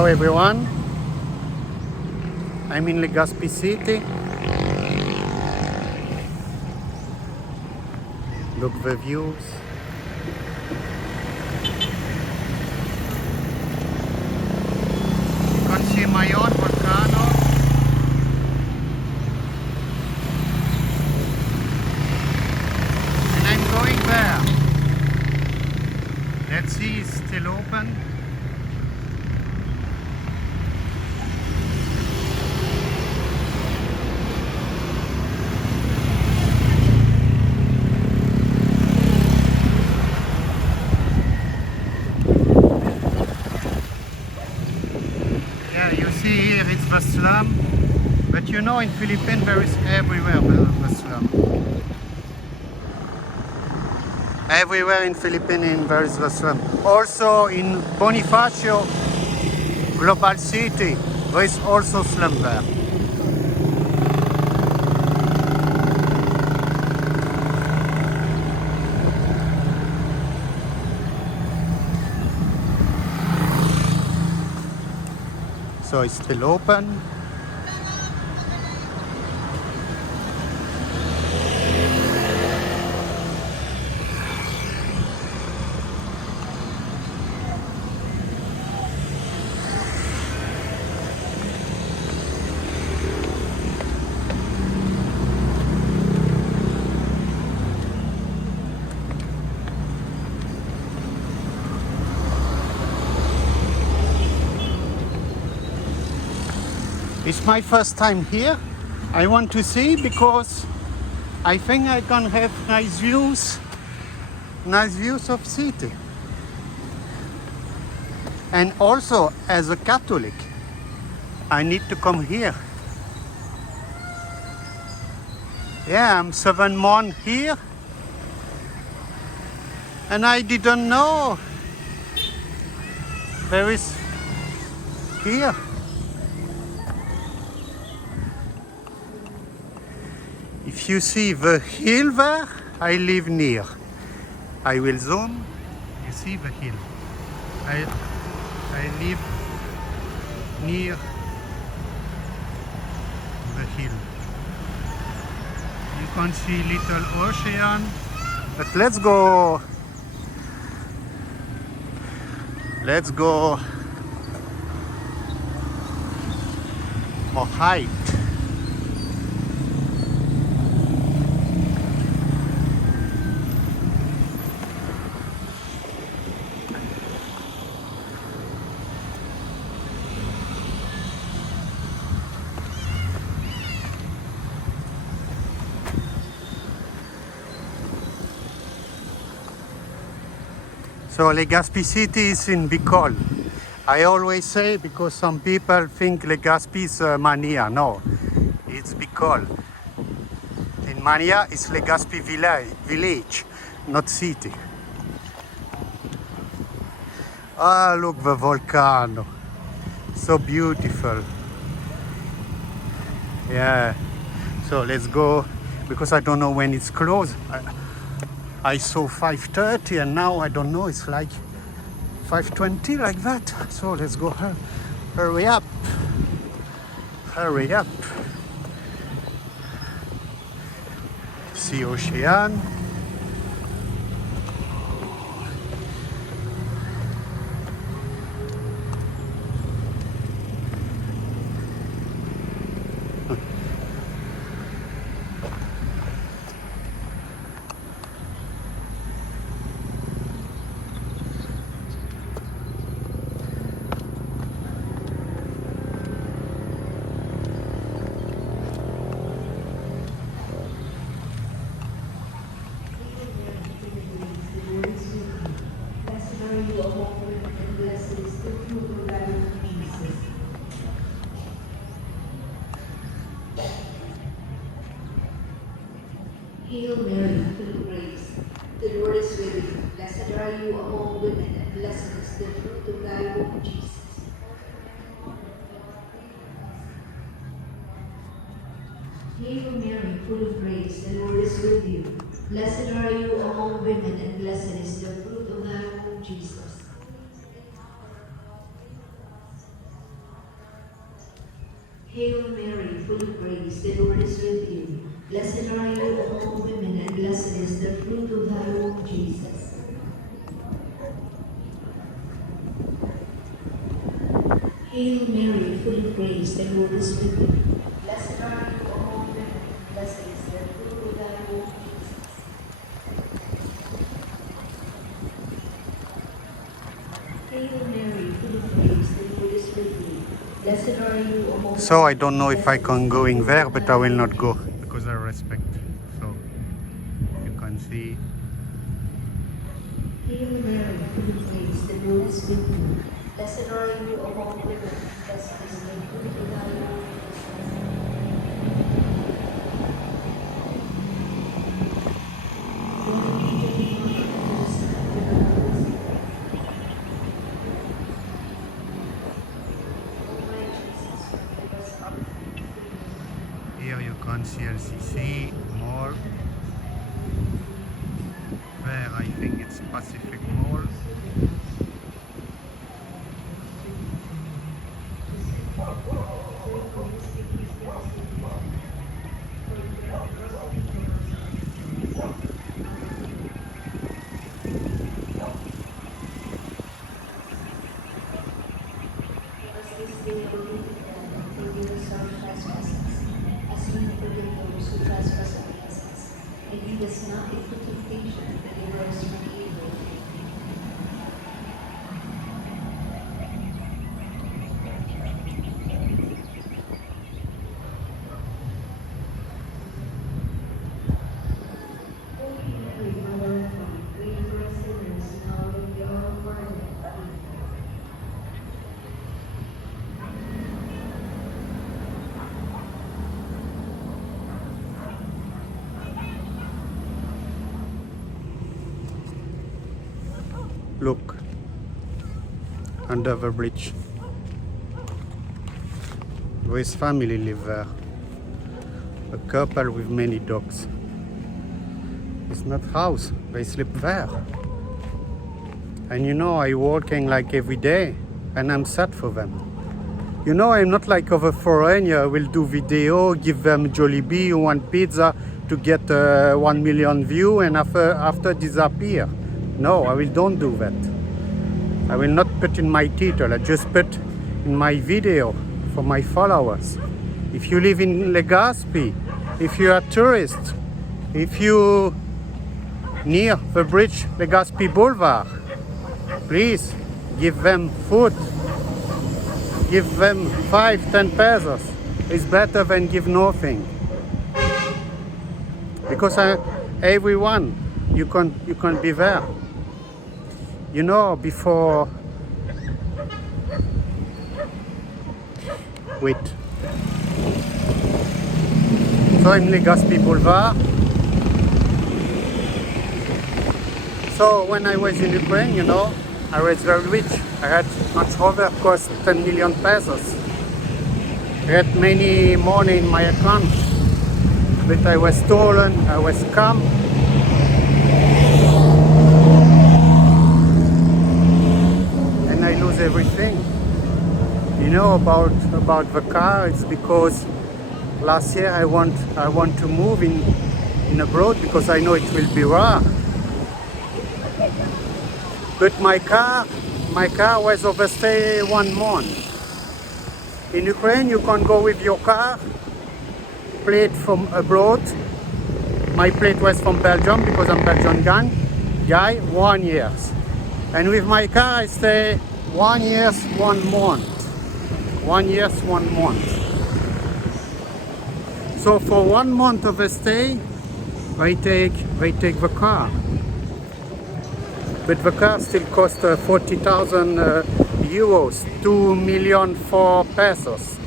Hello everyone, I'm in Legazpy city. Look the views. You can see my own volcano. And I'm going there. Let's see, it's still open. You see here it's the slum, but you know in Philippines there is everywhere the slum. Everywhere in Philippines there is the slum. Also in Bonifacio, global city, there is also slum there. So it's still open. It's my first time here. I want to see because I think I can have nice views of city. And also as a Catholic, I need to come here. Yeah, I'm 7 months here. And I didn't know there is here. If you see the hill there, I live near. I will zoom. You see the hill. I live near the hill. You can see little ocean. But let's go more height. So Legazpy city is in Bicol. I always say because some people think Legazpy is Mania. No, it's Bicol. In Mania it's Legazpy village, not city. Ah, look the volcano. So beautiful. Yeah. So let's go because I don't know when it's closed. I saw 5:30 and now I don't know, it's like 5:20 like that. So let's go, hurry up. Hurry up. See ocean. Hail Mary, full of grace, the Lord is with you. Blessed are you among women, and blessed is the fruit of thy womb, Jesus. Hail Mary, full of grace, the Lord is with you. Blessed are you among women, and blessed is the fruit of thy womb, Jesus. Hail Mary, full of grace, the Lord is with you. Blessed are you among women, and blessed is the fruit of thy womb, Jesus. Hail Mary, full of grace, the Lord is with you. Blessed are you among women, and blessed is the fruit of thy womb, Jesus. Hail Mary, full of grace, the Lord is with you. Blessed are you among So I don't know if I can go in there, but I will not go because I respect. So you can see. Hail Mary, full of grace, the Lord is with you. Blessed are you among women, and blessed is the fruit of thy womb, Here you can see LCC Mall. There I think it's Pacific Mall. Look, under the bridge. His family live there. A couple with many dogs. It's not house, they sleep there. And you know, I working like every day, and I'm sad for them. You know, I'm not like other foreigner. I will do video, give them Jollibee, one pizza to get 1 million view, and after disappear. No, I will don't do that. I will not put in my title. I just put in my video for my followers. If you live in Legazpy, if you are tourist, if you near the bridge Legazpy Boulevard, please give them food. Give them 5-10 pesos. It's better than give nothing. Because everyone, you can be there. You know, before, wait. So in Legazpy Boulevard. So when I was in Ukraine, you know, I was very rich. I had much over, cost 10 million pesos. I had many money in my account, but I was stolen, I was scammed. And I lose everything. You know about the car, it's because last year I want to move in abroad because I know it will be rare. But my car was overstay 1 month. In Ukraine, you can go with your car, plate from abroad. My plate was from Belgium because I'm Belgian guy, 1 year. And with my car, I stay 1 year, 1 month. 1 year, 1 month. So for 1 month of a stay, they take the car. But the car still costs 40,000 euros, 2 million for pesos.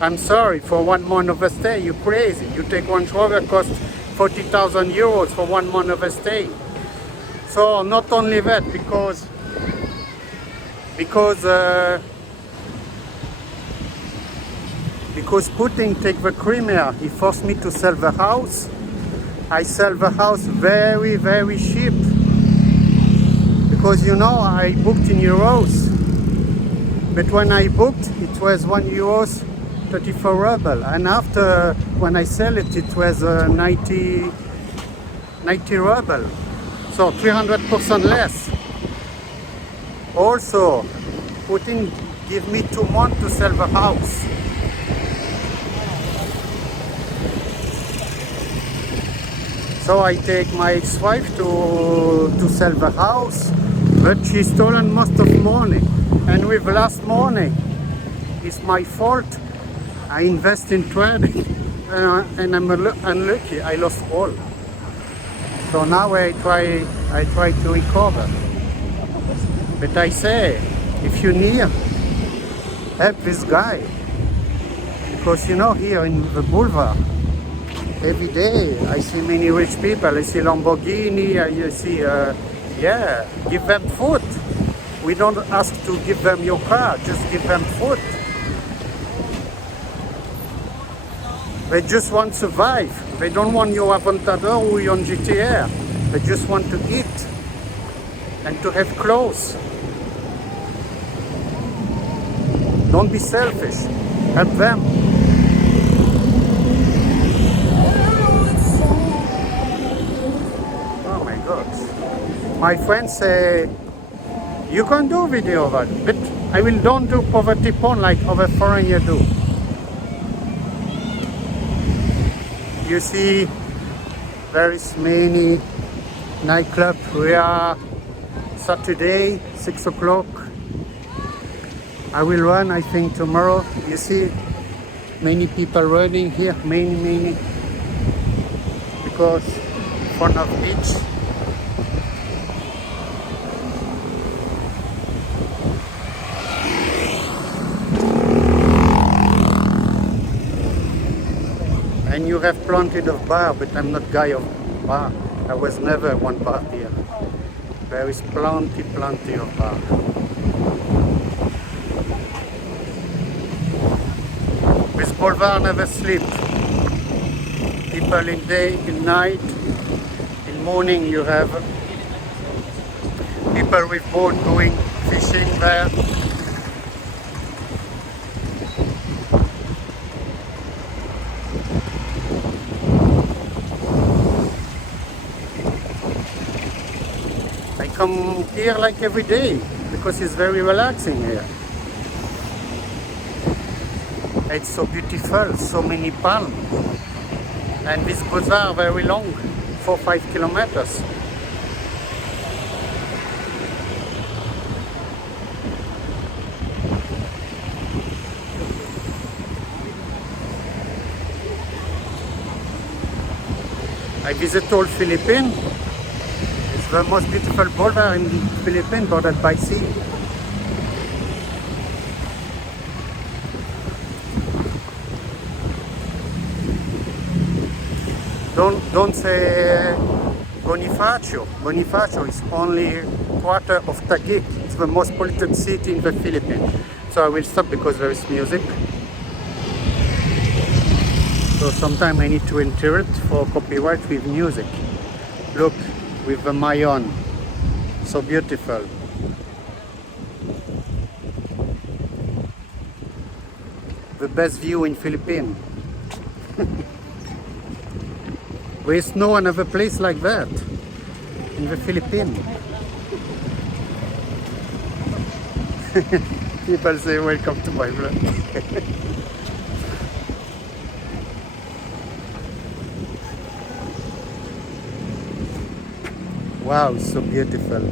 I'm sorry, for 1 month of a stay, you're crazy. You take one shower, cost 40,000 euros for 1 month of a stay. So not only that, because Putin take the Crimea, he forced me to sell the house. I sell the house very, very cheap. Because you know, I booked in euros. But when I booked, it was 1 euros 34 ruble, and after when I sell it, it was 90 ruble, so 300% less. Also, Putin give me 2 months to sell the house. So I take my ex-wife to sell the house, but she stolen most of money. And with last morning, it's my fault. I invest in trading, and I'm unlucky. I lost all. So now I try to recover. But I say, if you near, help this guy, because you know here in the boulevard, every day I see many rich people. I see Lamborghini. I see, yeah, give them food. We don't ask to give them your car, just give them food. They just want to survive. They don't want your Aventador or your GTR. They just want to eat and to have clothes. Don't be selfish. Help them. Oh my God. My friends say, you can do video of it, but I will don't do poverty porn like other foreigners do. You see, there is many nightclub. We are Saturday, 6 o'clock. I will run, I think, tomorrow. You see, many people running here, many, because in front of beach. And you have plenty of bar, but I'm not guy of bar. I was never one bar here. There is plenty of bar. This boulevard never sleep. People in day, in night, in morning you have people with boat going fishing there. I come here like every day because it's very relaxing here. It's so beautiful, so many palms. And this bazaar very long, 4-5 kilometers. I visit all Philippines. It's the most beautiful boulevard in the Philippines, bordered by sea. Don't say Bonifacio. Bonifacio is only quarter of Taguig. It's the most polluted city in the Philippines. So I will stop because there is music. So sometimes I need to enter it for copyright with music. Look, with the Mayon. So beautiful. The best view in Philippines. There is no another place like that in the Philippines. People say welcome to my vlog. Wow, it's so beautiful.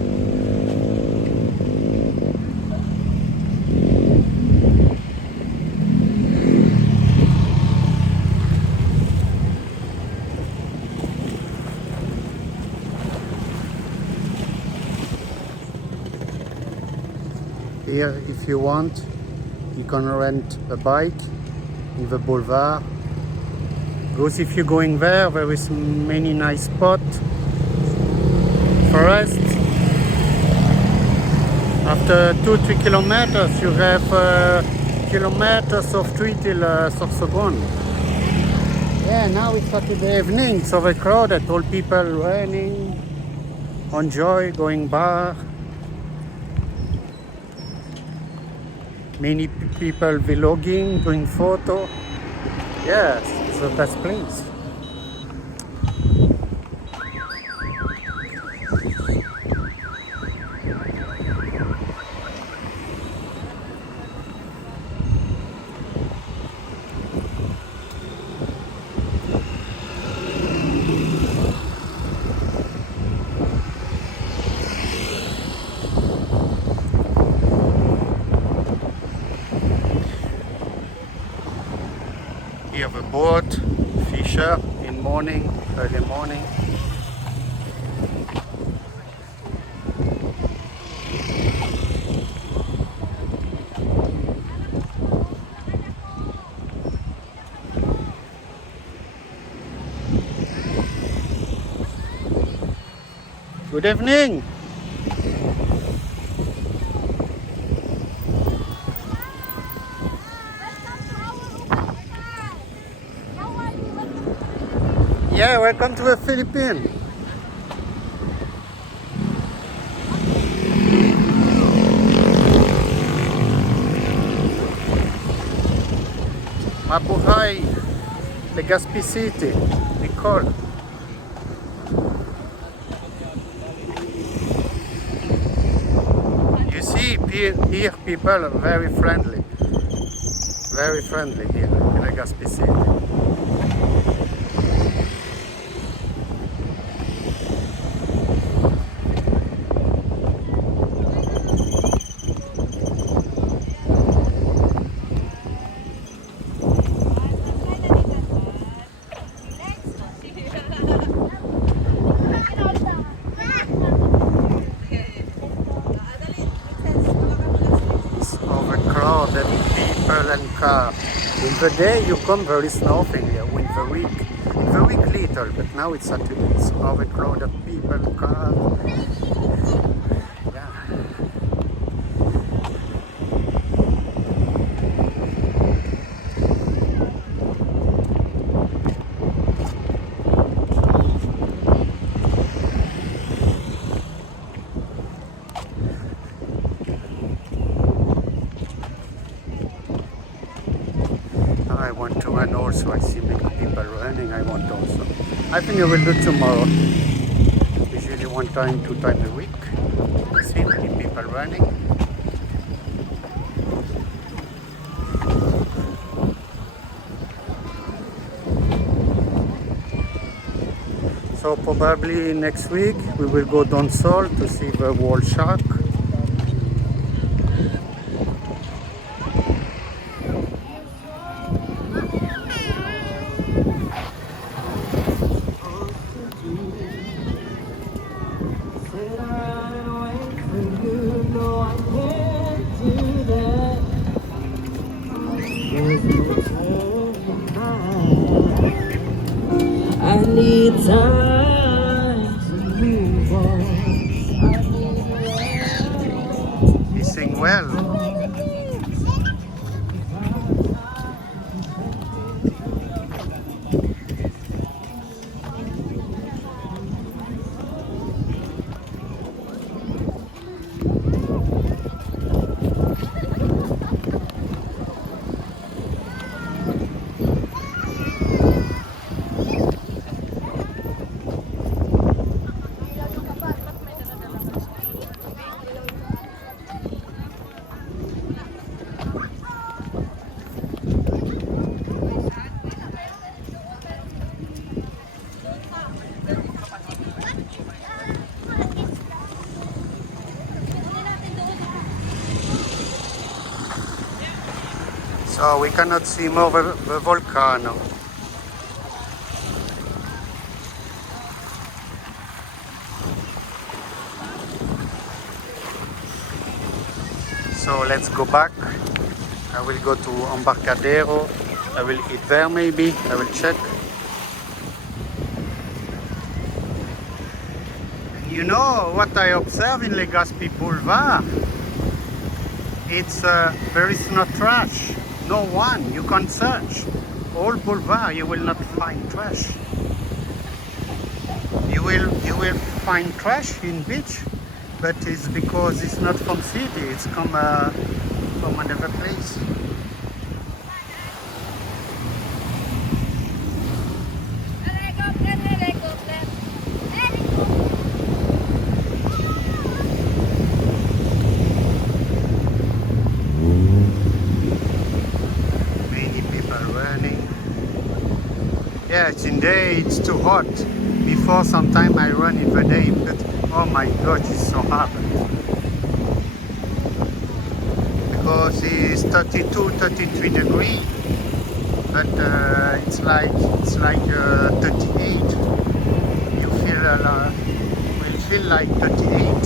Here, if you want, you can rent a bike in the boulevard. Because if you're going there, there is many nice spots. Forest. After 2-3 kilometers, you have kilometers of tree till Sorsogon. Yeah, now it's Saturday evening, so very crowded. All people running, enjoy, going bar. Many people vlogging, doing photo. Yes, it's the best place. Here the boat, fisher in morning, early morning. Good evening. Yeah, welcome to the Philippines. Mabuhay, Legazpy City, Bicol. You see, here people are very friendly here in Legazpy City. Overcrowded people and cars. In the day you come, there is nothing here. In the week little, but now it's overcrowded people, cars. Yeah. I want to run also. I see many people running. I want also. I think I will do tomorrow. Usually 1 time, 2 times a week. I see many people running. So probably next week we will go down Sol to see the wall shark. I need time to move on. He sing well. So we cannot see more the volcano. So let's go back. I will go to Embarcadero. I will eat there maybe. I will check. You know what I observe in Legazpy Boulevard? It's there is no trash. No one. You can search. All boulevard you will not find trash. You will find trash in beach, but it's because it's not from city. It's come from another place. Many people running. Yes, in day it's too hot. Before sometime I run in the day, but oh my god, it's so hard. Because it's 32, 33 degrees, but it's like 38. You will feel like 38.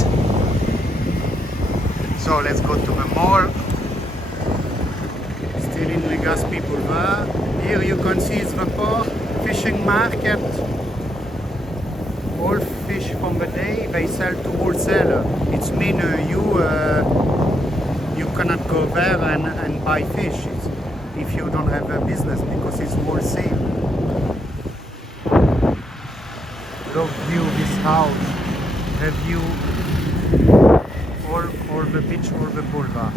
So let's go to the mall. Still in Legazpy Boulevard. Here you can see the port, fishing market. All fish from the day they sell to wholesaler. It means you cannot go there and buy fish if you don't have a business because it's wholesale. Look view this house, the view, all the beach, all the boulevard.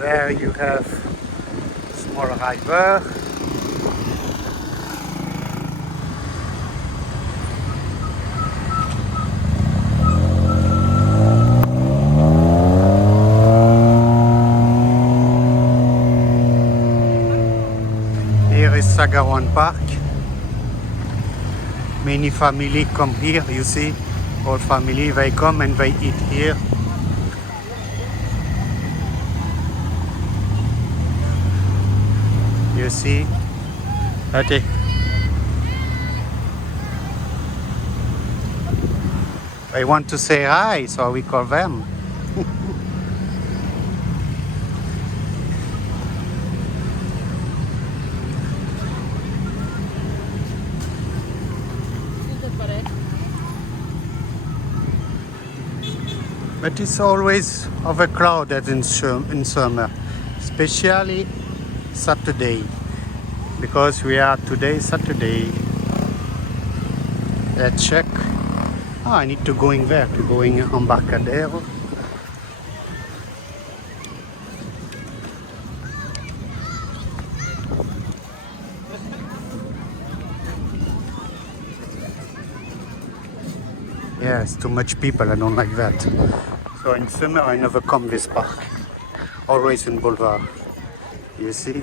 There you have small river. Here is Sagawan Park. Many family come here, you see. All family, they come and they eat here. You see? Okay. They want to say hi, so we call them. But it's always overcrowded in summer, especially Saturday, because we are today Saturday. Let's check. I need to go in there, to go in Embarcadero. Yes, too much people, I don't like that. So in summer I never come this park. Always in Boulevard. You see?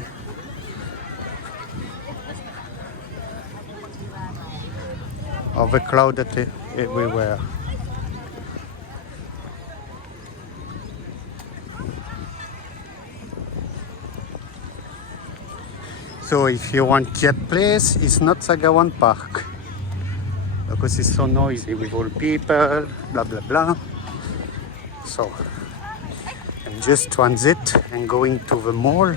Overcrowded everywhere. So if you want quiet place, it's not Sagawan Park. Because it's so noisy with all people, blah blah blah. So I'm just transit and going to the mall.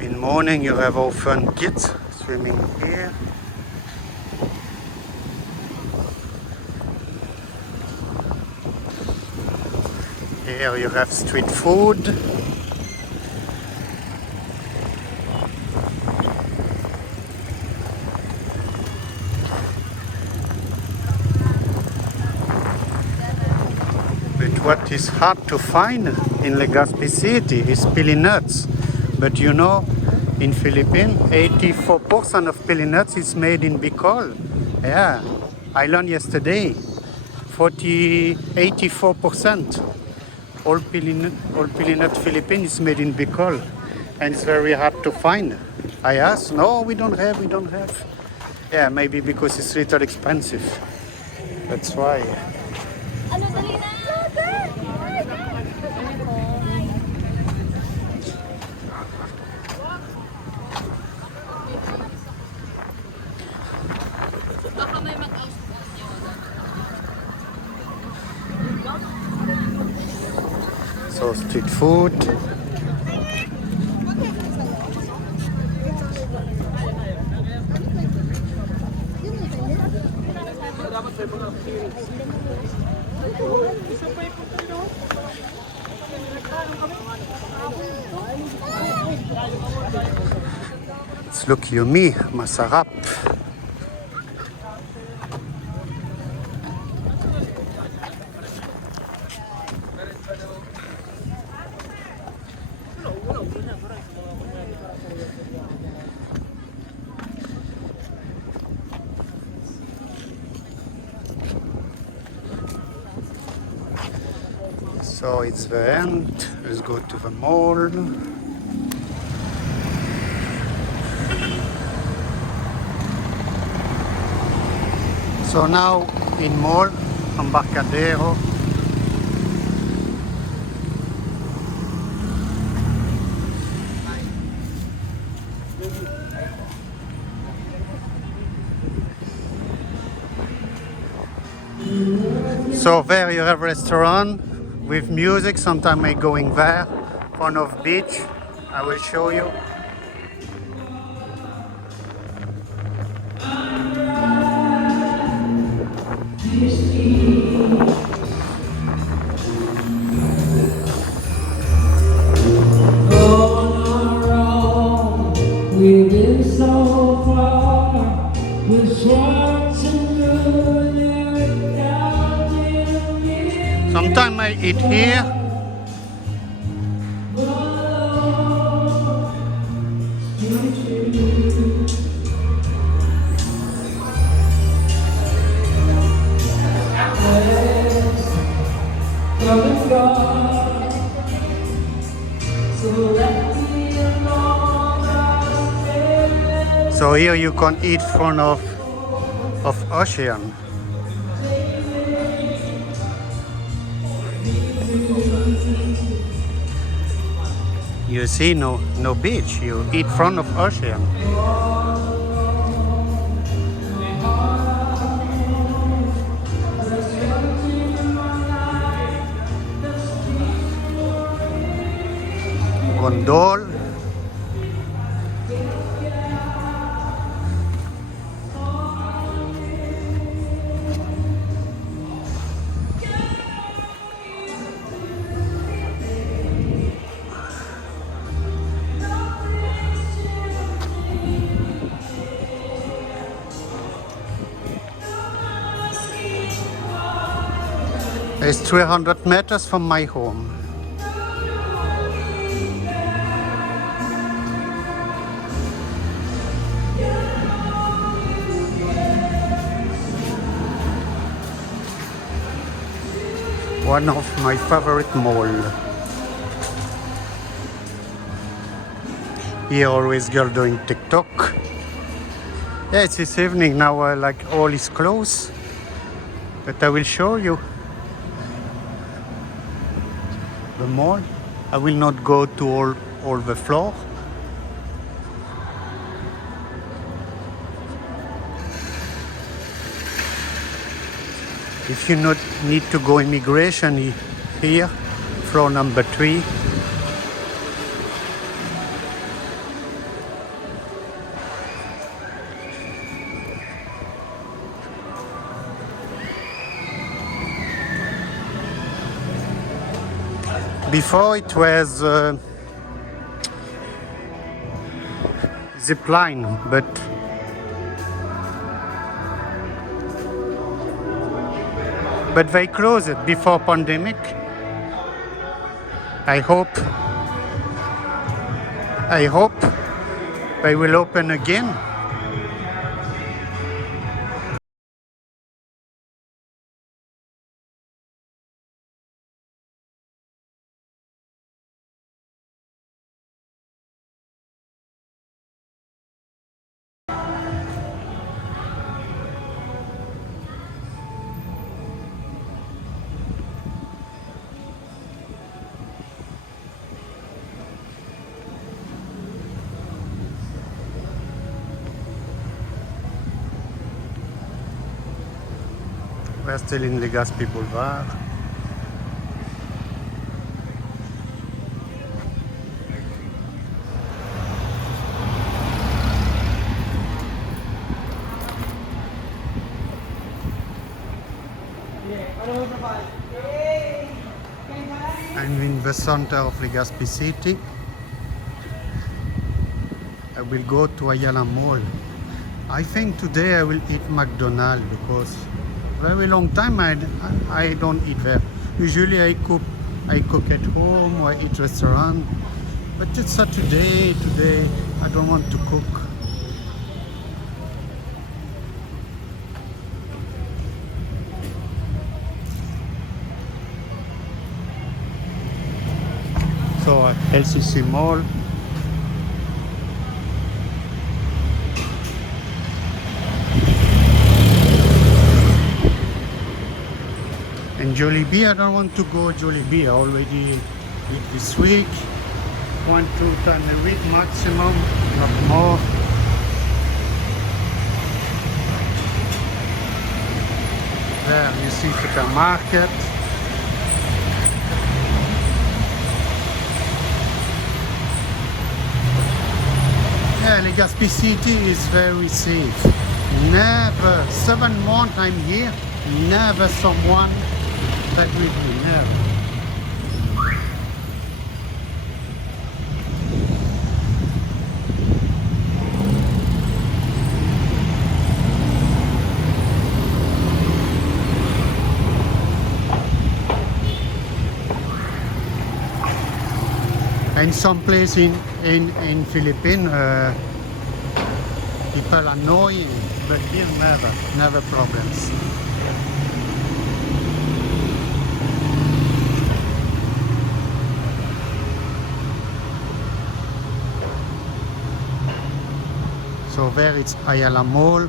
In morning you have often kids swimming here. Here you have street food. But what is hard to find in Legazpy city is pili nuts. But you know, in Philippines, 84% of pili nuts is made in Bicol. Yeah, I learned yesterday. 84% all pili nut Philippines is made in Bicol, and it's very hard to find. I asked, no, we don't have. Yeah, maybe because it's little expensive. That's why. So street food. It's look yummy, masarap. So it's the end. Let's go to the mall. So now in mall, Embarcadero. So there you have restaurant with music. Sometimes I going there, front of beach. I will show you. We've been so far, we're trying to do it down in the Sometimes I eat here. So here you can eat front of ocean. You see no beach, you eat front of ocean. Gondol. It's 300 meters from my home. One of my favorite mall. Here always girl doing TikTok. Yeah, it's this evening now, like all is closed. But I will show you the mall. I will not go to all the floor. If you not need to go immigration here, floor number 3. Before it was zip line, but they closed it before pandemic. I hope they will open again. We're still in Legazpy Boulevard. I'm in the center of Legazpy City. I will go to Ayala Mall. I think today I will eat McDonald's because very long time I don't eat there. Usually I cook at home or I eat restaurant. But it's today I don't want to cook. So LCC Mall. And Jollibee, I don't want to go Jollibee. I already eat this week. 1-2 times a week maximum, not more. There you see supermarket. Yeah, Legazpy City is very safe. Never, 7 months I'm here, never someone that with me, never. And some place in Philippines, people annoying, but here never problems. So there it's Ayala Mall.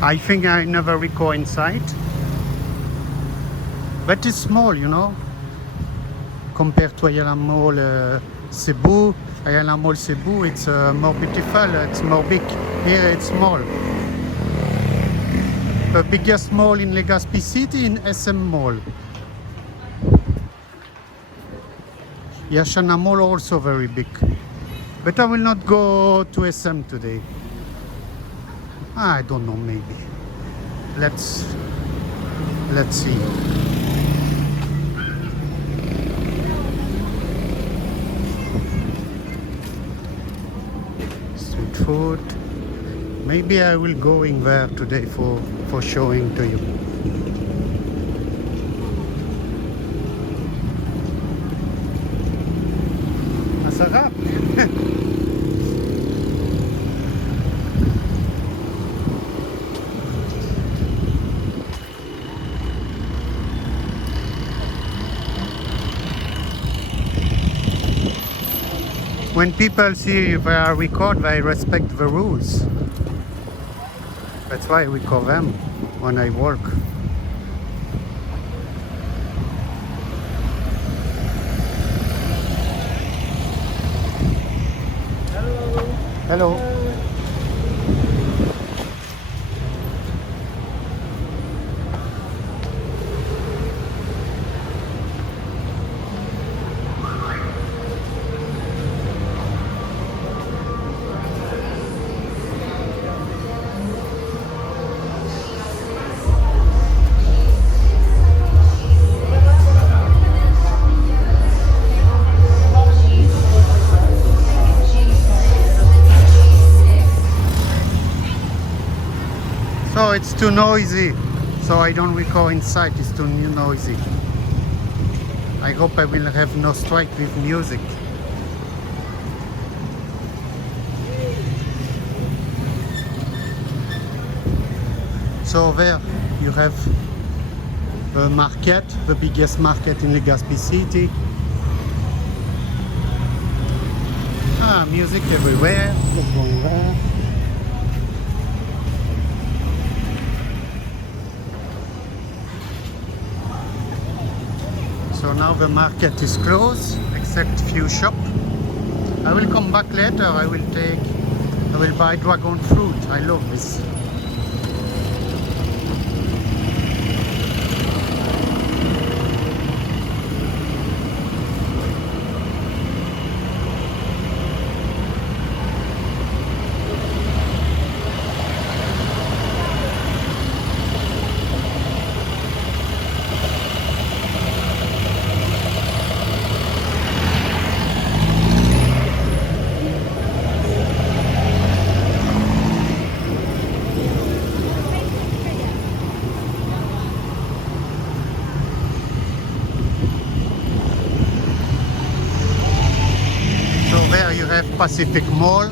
I think I never go inside. But it's small, you know, compared to Ayala Mall Cebu. Ayala Mall Cebu, it's more beautiful, it's more big. Here it's small. The biggest mall in Legazpy City in SM Mall. Yashana Mall also very big. But I will not go to SM today. I don't know, maybe. Let's see. Street food. Maybe I will go in there today for showing to you. Masarap. When people see if I record, they respect the rules. That's why we call them when I work. Hello. So it's too noisy. So I don't record inside, it's too noisy. I hope I will have no strike with music. So there you have the market, the biggest market in Legazpy city. Music everywhere. Look going there. So now the market is closed, except few shops. I will come back later. I will buy dragon fruit. I love this. There you have Pacific Mall.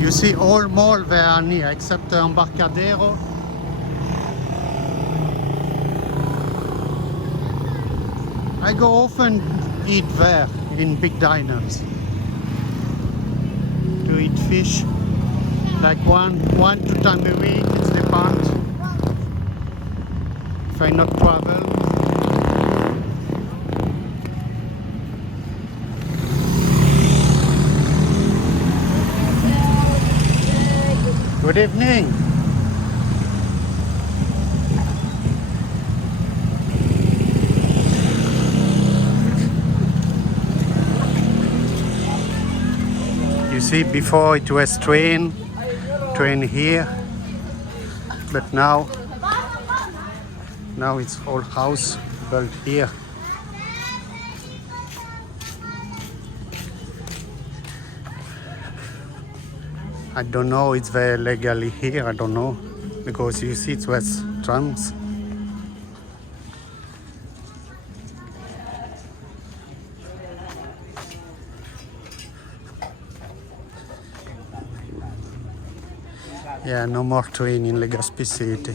You see all mall they are near except the Embarcadero. I go often eat there in big diners to eat fish, like one, 2 times a week. It's depends if I not travel. Good evening. You see, before it was train here, but now it's all house built here. I don't know, it's very legally here, I don't know, because you see it was trams. Yeah, no more train in Legazpy city.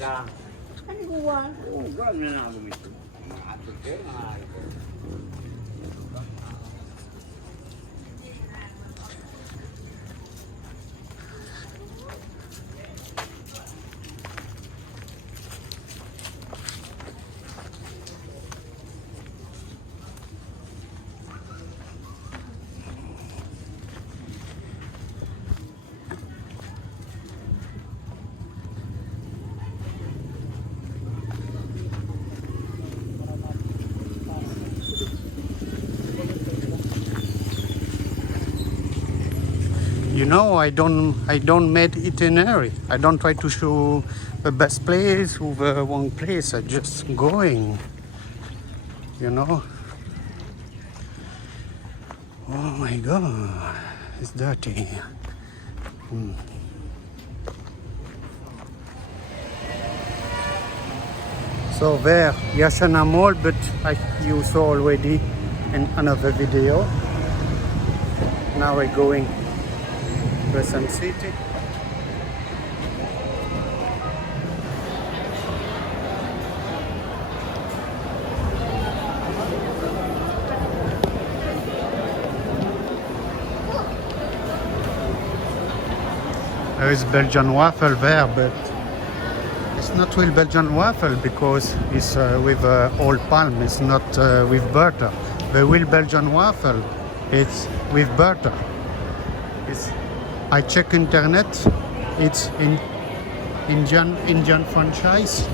You know, I don't make itinerary. I don't try to show the best place or the wrong place. I just going. You know. Oh my God, it's dirty. So there, Yashana Mall, but you saw already in another video. Now we're going to some city. There is Belgian waffle there, but it's not real Belgian waffle because it's with old palm. It's not with butter. The real Belgian waffle, it's with butter. I check internet. It's in Indian franchise.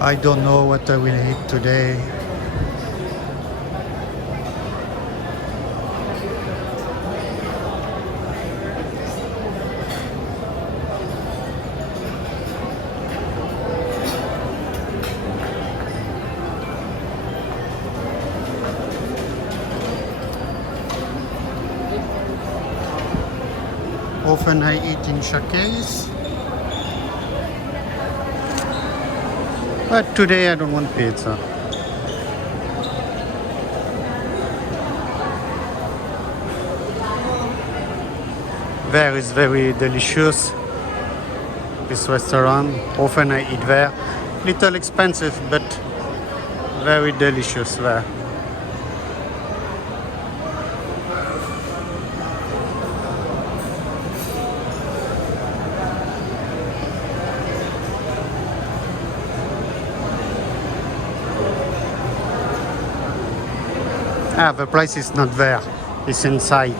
I don't know what I will eat today. Often I eat in showcase. But today I don't want pizza. There is very delicious. This restaurant, often I eat there. Little expensive, but very delicious there. The price is not there, it's inside.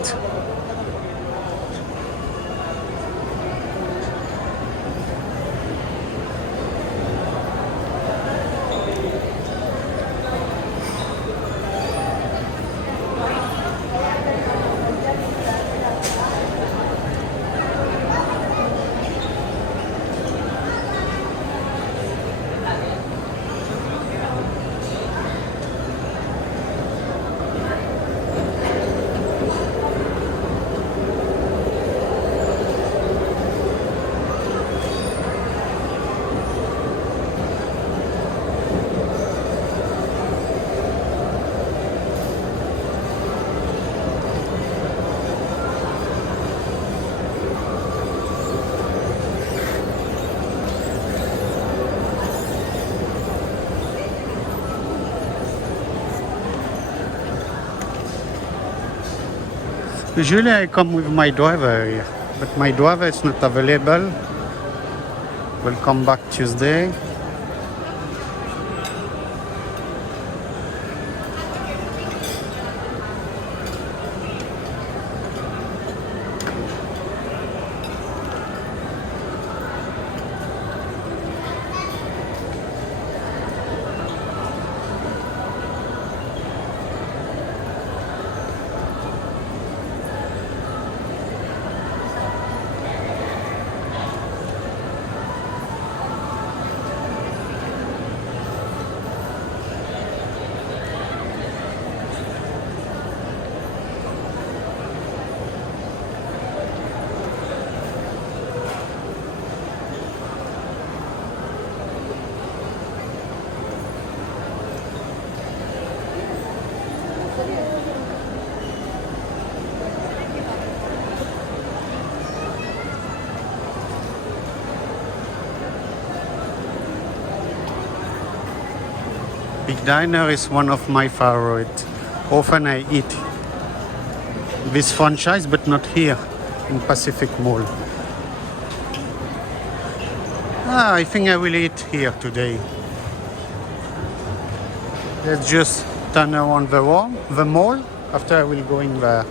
Usually I come with my driver here, but my driver is not available. We'll come back Tuesday. Big Diner is one of my favorite. Often I eat this franchise, but not here in Pacific Mall. I think I will eat here today. Let's just turn around the mall. After I will go in there.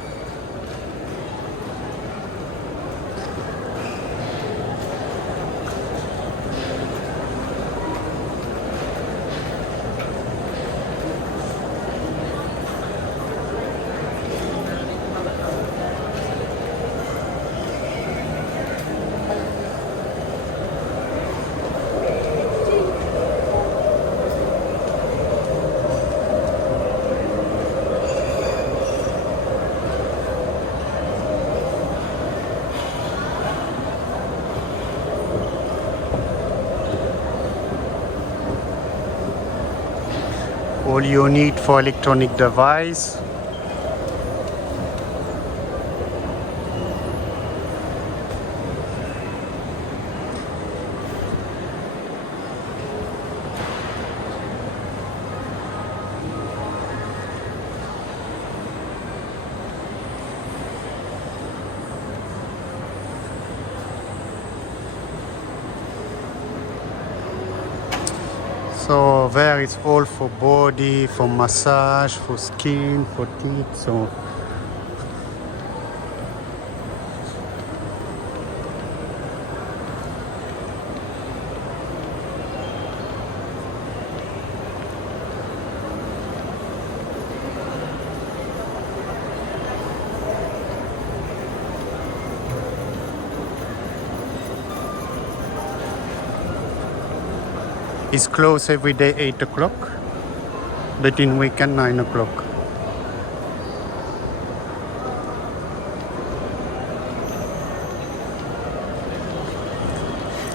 All you need for electronic device. So there is all for body, for massage, for skin, for teeth. So it's closed every day 8 o'clock, but in weekend 9 o'clock.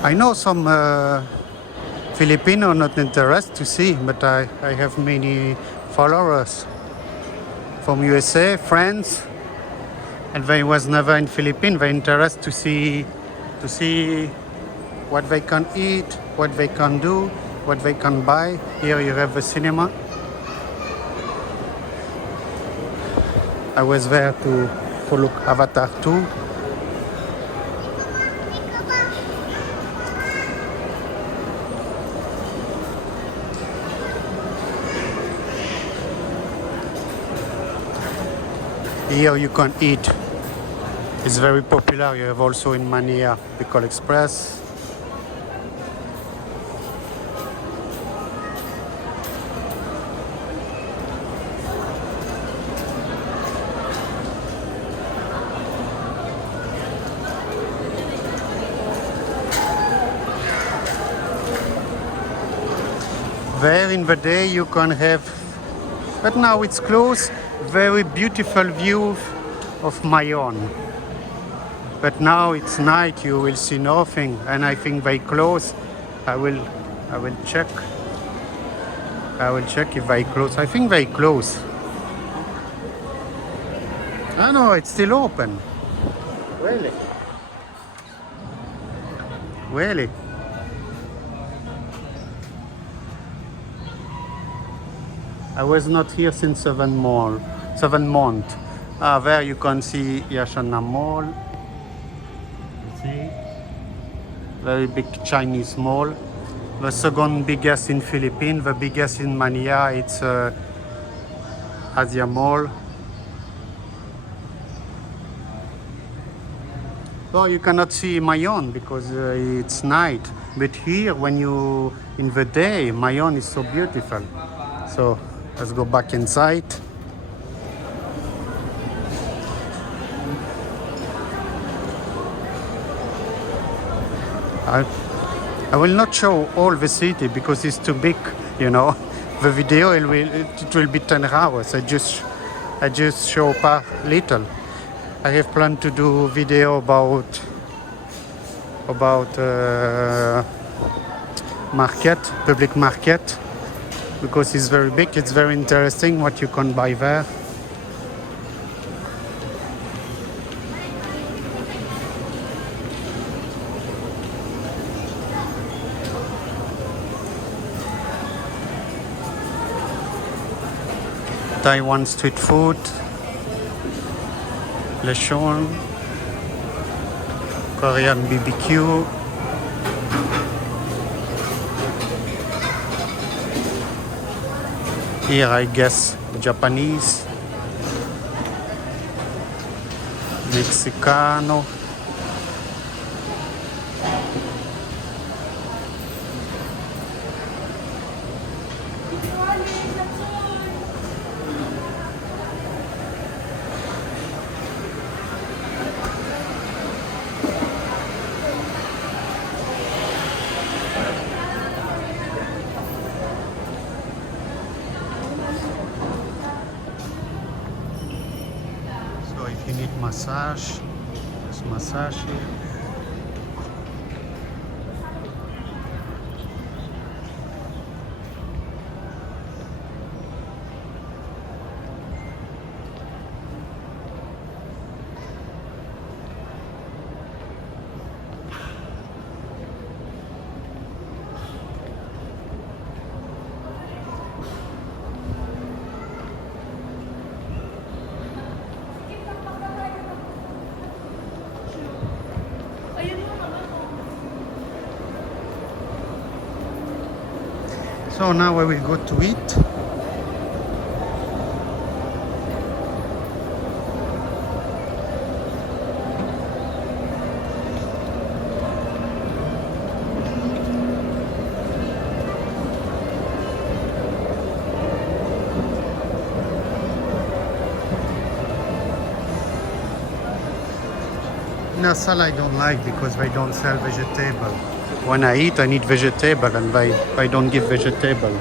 I know some Filipino not interested to see, but I have many followers from USA, France, and they was never in Philippines. They interested to see what they can eat, what they can do, what they can buy. Here you have the cinema. I was there to look Avatar 2. Here you can eat. It's very popular. You have also in Manila Bicol Express. There in the day you can have, but now it's closed, very beautiful view of Mayon. But now it's night, you will see nothing, and I think they close. I will check. I will check if they close. I think they close. Ah no, it's still open. Really? Really? I was not here since 7 months. There you can see Yashana Mall. You see? Very big Chinese mall. The second biggest in Philippines, the biggest in Manila, it's Asia Mall. So you cannot see Mayon because it's night. But here, when you in the day, Mayon is so beautiful. So let's go back inside. I will not show all the city because it's too big, you know. The video it will be 10 hours. I just show part little. I have planned to do video about market, public market, because it's very big. It's very interesting what you can buy there. Taiwan street food, lechon, Korean BBQ, here I guess Japanese, Mexicano, if you need massage, there's massage here. So now I will go to eat. Nasal I don't like because they don't sell vegetable. When I eat, I need vegetable, and they don't give vegetable.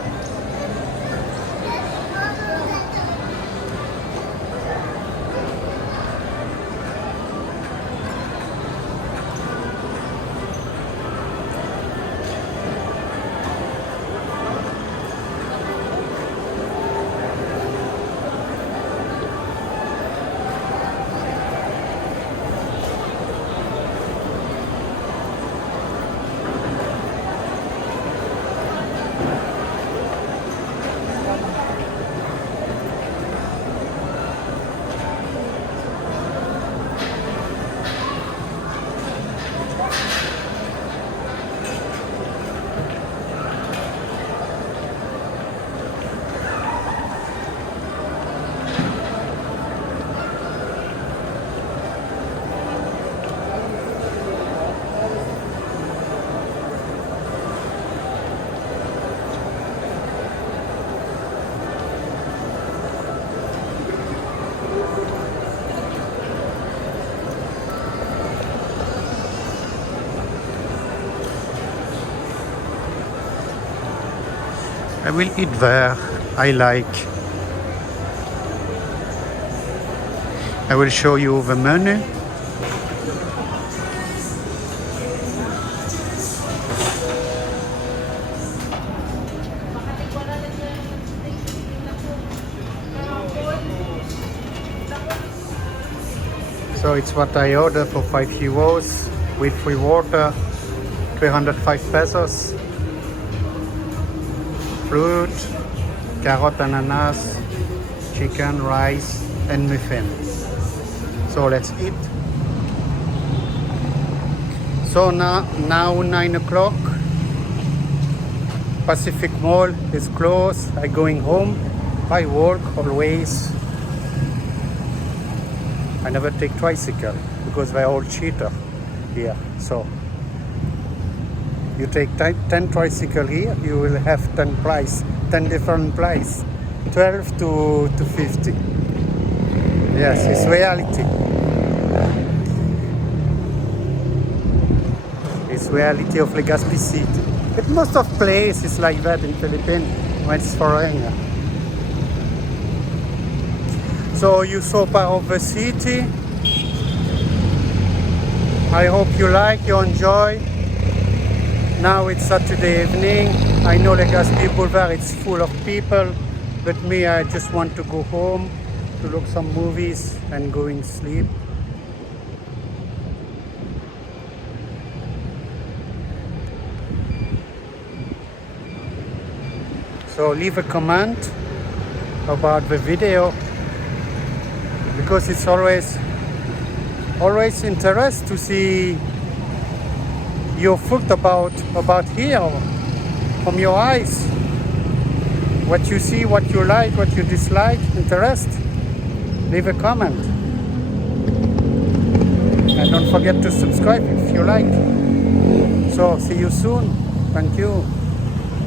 I will eat there. I like. I will show you the menu. So it's what I ordered for 5 euros with free water, 305 pesos. Fruit, carrot, ananas, chicken, rice, and muffin. So let's eat. So now 9 o'clock. Pacific Mall is closed. I'm going home. I work always. I never take tricycle because they're all cheater here. So you take 10 tricycle here, you will have 10 price, 10 different price, 12 to 50. Yes, it's reality. It's reality of Legazpy city. But most of places is like that in Philippines when it's foreigner. So you saw part of the city. I hope you like, you enjoy. Now it's Saturday evening. I know Legazpy Boulevard, it's full of people, but me, I just want to go home to look some movies and going sleep. So leave a comment about the video because it's always interest to see your thought about here from your eyes. What you see, what you like, what you dislike, interest. Leave a comment. And don't forget to subscribe if you like. So see you soon. Thank you.